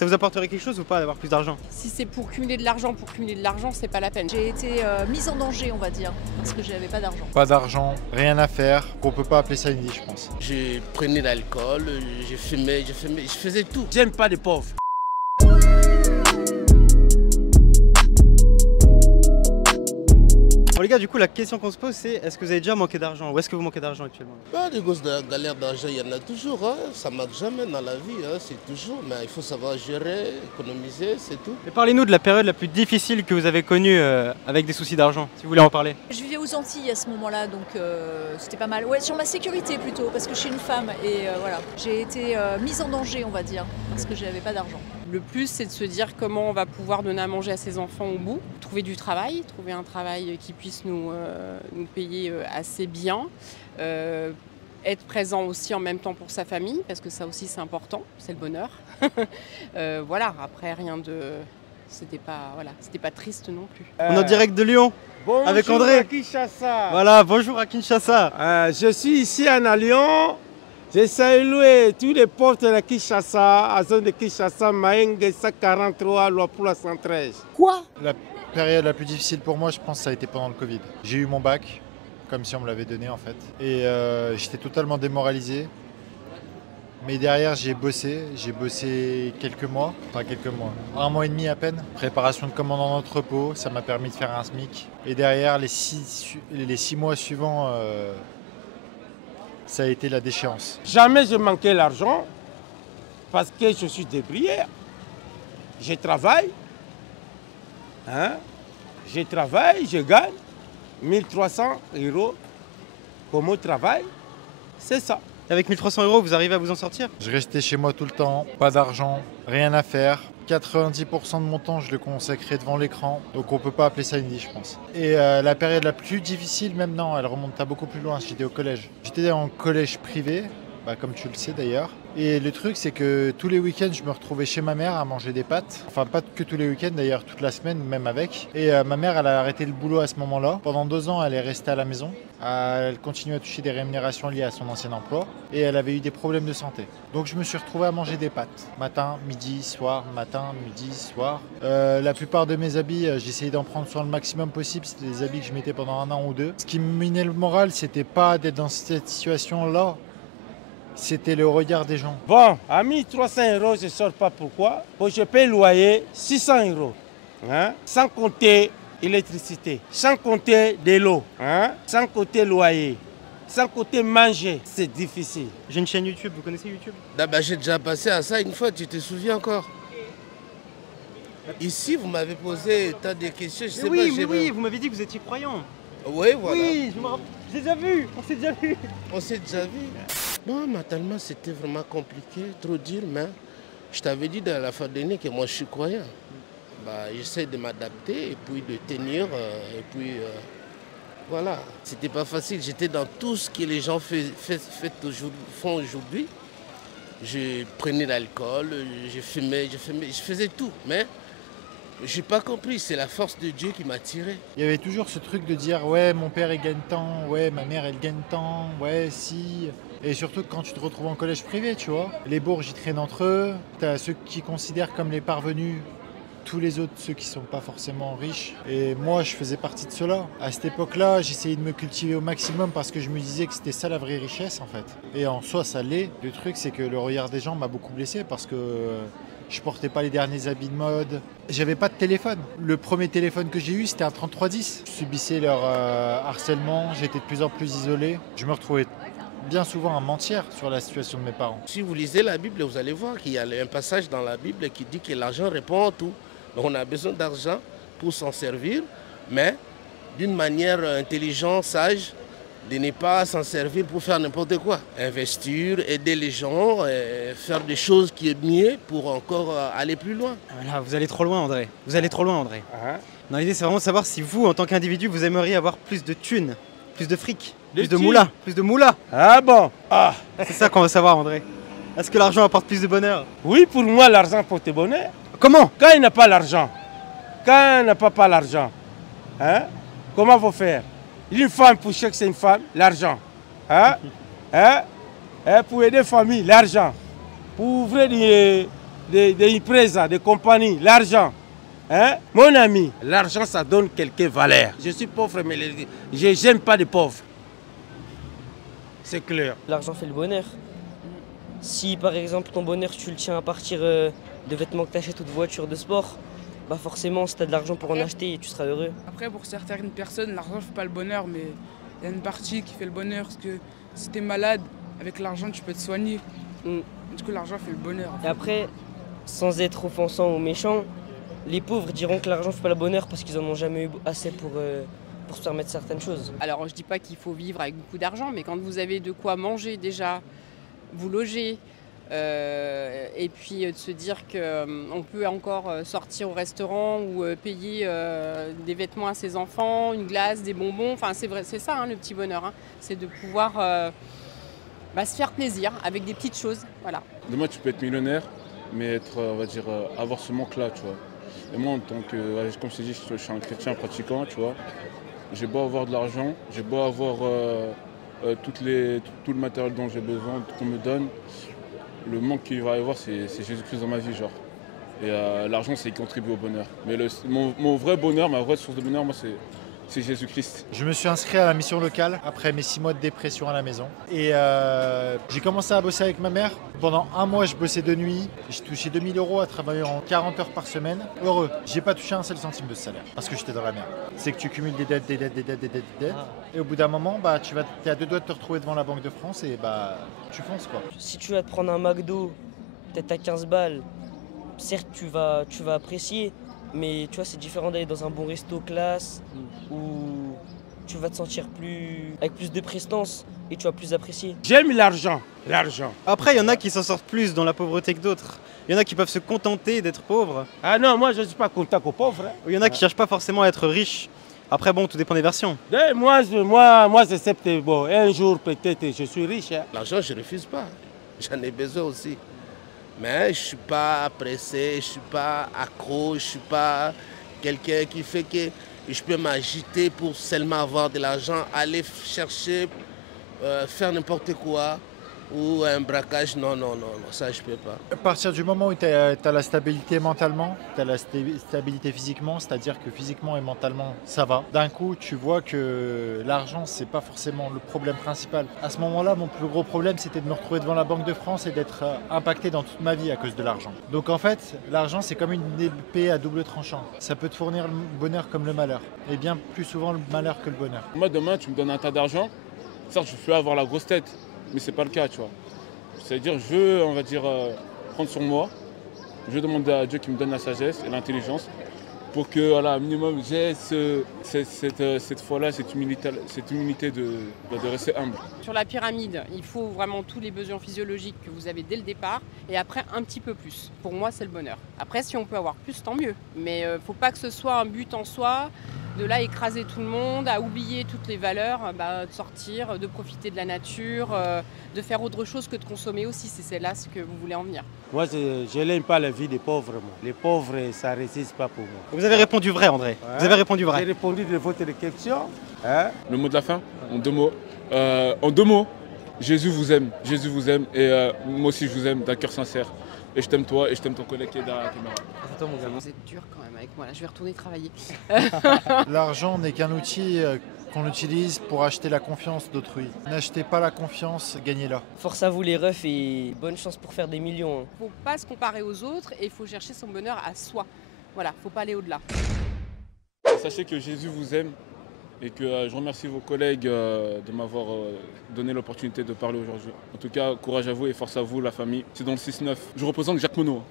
Ça vous apporterait quelque chose ou pas d'avoir plus d'argent? Si c'est pour cumuler de l'argent, c'est pas la peine. J'ai été mise en danger, on va dire, parce que je n'avais pas d'argent. Pas d'argent, rien à faire, qu'on peut pas appeler ça une vie, je pense. Je prenais l'alcool, je fumais, je faisais tout. J'aime pas les pauvres. Bon les gars, du coup la question qu'on se pose c'est est-ce que vous avez déjà manqué d'argent ou est-ce que vous manquez d'argent actuellement? Des gosses de galère d'argent, il y en a toujours. Hein. Ça ne manque jamais dans la vie, hein. C'est toujours. Mais il faut savoir gérer, économiser, c'est tout. Et parlez-nous de la période la plus difficile que vous avez connue avec des soucis d'argent, si vous voulez en parler. Je vivais aux Antilles à ce moment-là, donc c'était pas mal. Ouais, sur ma sécurité plutôt, parce que je suis une femme et voilà. J'ai été mise en danger, on va dire, parce que je n'avais pas d'argent. Le plus, c'est de se dire comment on va pouvoir donner à manger à ses enfants au bout. Trouver du travail, trouver un travail qui puisse nous payer assez bien. Être présent aussi en même temps pour sa famille, parce que ça aussi c'est important, c'est le bonheur. Voilà, après rien de... C'était pas triste non plus. On est en direct de Lyon avec André. À Kinshasa. Voilà, bonjour à Kinshasa. Je suis ici à Lyon. J'ai salué tous les portes de Kinshasa, à la zone de Kinshasa, Maïngue 143, loi pour la 113. Quoi? La période la plus difficile pour moi, je pense, ça a été pendant le Covid. J'ai eu mon bac, comme si on me l'avait donné en fait. Et j'étais totalement démoralisé. Mais derrière, j'ai bossé quelques mois, enfin quelques mois, 1 mois et demi à peine. Préparation de commande en entrepôt, ça m'a permis de faire un SMIC. Et derrière, les 6 mois suivants, ça a été la déchéance. Jamais je manquais l'argent parce que je suis débrouillé. Je travaille, je gagne 1300 € comme au travail, c'est ça. Avec 1300 €, vous arrivez à vous en sortir? Je restais chez moi tout le temps, pas d'argent, rien à faire. 90% de mon temps, je le consacrais devant l'écran, donc on peut pas appeler ça une vie, je pense. Et la période la plus difficile, même non, elle remonte à beaucoup plus loin, j'étais au collège. J'étais en collège privé, comme tu le sais d'ailleurs. Et le truc, c'est que tous les week-ends, je me retrouvais chez ma mère à manger des pâtes. Enfin, pas que tous les week-ends d'ailleurs, toute la semaine, même avec. Et ma mère, elle a arrêté le boulot à ce moment-là. Pendant 2 ans, elle est restée à la maison. Elle continuait à toucher des rémunérations liées à son ancien emploi. Et elle avait eu des problèmes de santé. Donc je me suis retrouvé à manger des pâtes. Matin, midi, soir, matin, midi, soir. La plupart de mes habits, j'essayais d'en prendre soin le maximum possible. C'était des habits que je mettais pendant 1 an ou 2. Ce qui me minait le moral, c'était pas d'être dans cette situation-là. C'était le regard des gens. Bon, à 1300 €, je ne sors pas pourquoi. Bon, je paye le loyer 600 €. Sans compter l'électricité, sans compter de l'eau, sans compter loyer, sans compter manger. C'est difficile. J'ai une chaîne YouTube, vous connaissez YouTube? J'ai déjà passé à ça une fois, tu te souviens encore? Ici, vous m'avez posé tant de questions, je sais pas. Oui, vous m'avez dit que vous étiez croyant. Oui, voilà. Oui, je me rappelle. J'ai déjà vu, on s'est déjà vu. On s'est déjà vu. Non, mentalement, c'était vraiment compliqué, trop dur, mais je t'avais dit dans la fin d'année que moi, je suis croyant. J'essaie de m'adapter et puis de tenir, et puis voilà. C'était pas facile, j'étais dans tout ce que les gens font aujourd'hui. Je prenais l'alcool, je fumais, je faisais tout, mais j'ai pas compris, c'est la force de Dieu qui m'a tiré. Il y avait toujours ce truc de dire ouais, mon père il gagne tant, ouais, ma mère elle gagne tant, ouais, si. Et surtout quand tu te retrouves en collège privé, tu vois. Les bourges ils traînent entre eux, t'as ceux qui considèrent comme les parvenus tous les autres, ceux qui sont pas forcément riches. Et moi je faisais partie de ceux-là. À cette époque-là, j'essayais de me cultiver au maximum parce que je me disais que c'était ça la vraie richesse en fait. Et en soi ça l'est. Le truc c'est que le regard des gens m'a beaucoup blessé parce que je portais pas les derniers habits de mode. J'avais pas de téléphone. Le premier téléphone que j'ai eu, c'était un 3310. Je subissais leur harcèlement, j'étais de plus en plus isolé. Je me retrouvais bien souvent à mentir sur la situation de mes parents. Si vous lisez la Bible, vous allez voir qu'il y a un passage dans la Bible qui dit que l'argent répond à tout. Donc on a besoin d'argent pour s'en servir, mais d'une manière intelligente, sage, de ne pas s'en servir pour faire n'importe quoi. Investir, aider les gens, faire des choses qui est mieux pour encore aller plus loin. Voilà, vous allez trop loin André. Vous allez trop loin André. Non, l'idée c'est vraiment de savoir si vous, en tant qu'individu, vous aimeriez avoir plus de thunes, plus de fric, plus de moula. Ah bon? Ah. C'est ça qu'on veut savoir André. Est-ce que l'argent apporte plus de bonheur? Oui, pour moi l'argent porte bonheur. Comment? Quand il n'a pas l'argent, quand il n'a pas l'argent, comment faut faire? Une femme pour chaque c'est une femme, l'argent. Pour aider la famille, l'argent. Pour ouvrir des empresas, des compagnies, l'argent. Hein? Mon ami, l'argent, ça donne quelques valeurs. Je suis pauvre, mais je n'aime pas les pauvres. C'est clair. L'argent fait le bonheur. Si par exemple ton bonheur tu le tiens à partir de vêtements que tu achètes ou de voitures de sport, bah forcément si tu as de l'argent pour en acheter, tu seras heureux. Après pour certaines personnes, l'argent ne fait pas le bonheur, mais il y a une partie qui fait le bonheur. Parce que si tu es malade, avec l'argent tu peux te soigner. Du coup l'argent fait le bonheur. Et après, sans être offensant ou méchant, les pauvres diront que l'argent ne fait pas le bonheur parce qu'ils en ont jamais eu assez pour se permettre certaines choses. Alors je dis pas qu'il faut vivre avec beaucoup d'argent, mais quand vous avez de quoi manger déjà, vous loger, et puis de se dire qu'on peut encore sortir au restaurant ou payer des vêtements à ses enfants, une glace, des bonbons, enfin c'est vrai, c'est ça hein, le petit bonheur, hein. C'est de pouvoir se faire plaisir avec des petites choses, voilà. Demain tu peux être millionnaire, mais être, on va dire, avoir ce manque-là, tu vois. Et moi en tant que, comme je t'ai dit, je suis un chrétien pratiquant, tu vois. J'ai beau avoir de l'argent, j'ai beau avoir tout le matériel dont j'ai besoin, qu'on me donne. Le manque qu'il va y avoir, c'est Jésus-Christ dans ma vie, genre. Et l'argent, c'est qui contribue au bonheur. Mais mon vrai bonheur, ma vraie source de bonheur, moi, c'est Jésus-Christ. Je me suis inscrit à la mission locale après mes 6 mois de dépression à la maison. Et j'ai commencé à bosser avec ma mère. Pendant 1 mois, je bossais de nuit. J'ai touché 2000 € à travailler en 40 heures par semaine. Heureux. J'ai pas touché un seul centime de salaire parce que j'étais dans la merde. C'est que tu cumules des dettes. Et au bout d'un moment, t'es à 2 doigts de te retrouver devant la Banque de France et tu fonces quoi. Si tu vas te prendre un McDo, peut-être à 15 balles, certes tu vas apprécier. Mais tu vois, c'est différent d'aller dans un bon resto classe où tu vas te sentir avec plus de prestance et tu vas plus apprécier. J'aime l'argent. Après, il y en a qui s'en sortent plus dans la pauvreté que d'autres. Il y en a qui peuvent se contenter d'être pauvres. Ah non, moi je ne suis pas content qu'aux pauvres. Hein. Il y en a qui ne cherchent pas forcément à être riches. Après, bon, tout dépend des versions. Moi, j'accepte, bon, un jour peut-être je suis riche. Hein. L'argent, je ne refuse pas. J'en ai besoin aussi. Mais je ne suis pas pressé, je ne suis pas accro, je ne suis pas quelqu'un qui fait que je peux m'agiter pour seulement avoir de l'argent, aller chercher, faire n'importe quoi ou un braquage. Non, ça je ne peux pas. À partir du moment où tu as la stabilité mentalement, tu as la stabilité physiquement, c'est-à-dire que physiquement et mentalement ça va, d'un coup tu vois que l'argent c'est pas forcément le problème principal. À ce moment-là, mon plus gros problème c'était de me retrouver devant la Banque de France et d'être impacté dans toute ma vie à cause de l'argent. Donc en fait, l'argent c'est comme une épée à double tranchant. Ça peut te fournir le bonheur comme le malheur, et bien plus souvent le malheur que le bonheur. Moi demain tu me donnes un tas d'argent, certes je peux avoir la grosse tête, mais c'est pas le cas, tu vois. C'est-à-dire, je veux, on va dire, prendre sur moi. Je veux demander à Dieu qui me donne la sagesse et l'intelligence pour que, voilà, minimum, j'ai cette foi-là, cette humilité de rester humble. Sur la pyramide, il faut vraiment tous les besoins physiologiques que vous avez dès le départ et après un petit peu plus. Pour moi, c'est le bonheur. Après, si on peut avoir plus, tant mieux. Mais il ne faut pas que ce soit un but en soi, de là écraser tout le monde, à oublier toutes les valeurs, de sortir, de profiter de la nature, de faire autre chose que de consommer aussi, si c'est là ce que vous voulez en venir. Moi, je n'aime pas la vie des pauvres. Moi. Les pauvres, ça ne résiste pas pour moi. Vous avez répondu vrai, André. Ouais. Vous avez répondu vrai. J'ai répondu de votre question. Hein? Le mot de la fin, en 2 mots. Jésus vous aime. Jésus vous aime. Et moi aussi, je vous aime d'un cœur sincère. Et je t'aime toi et je t'aime ton collègue qui est derrière la caméra. Vous êtes dur quand même avec moi, là je vais retourner travailler. L'argent n'est qu'un outil qu'on utilise pour acheter la confiance d'autrui. N'achetez pas la confiance, gagnez-la. Force à vous les refs et bonne chance pour faire des millions. Il ne faut pas se comparer aux autres et il faut chercher son bonheur à soi. Voilà, il ne faut pas aller au-delà. Sachez que Jésus vous aime et que je remercie vos collègues de m'avoir donné l'opportunité de parler aujourd'hui. En tout cas, courage à vous et force à vous, la famille. C'est dans le 6-9. Je représente Jacques Monod.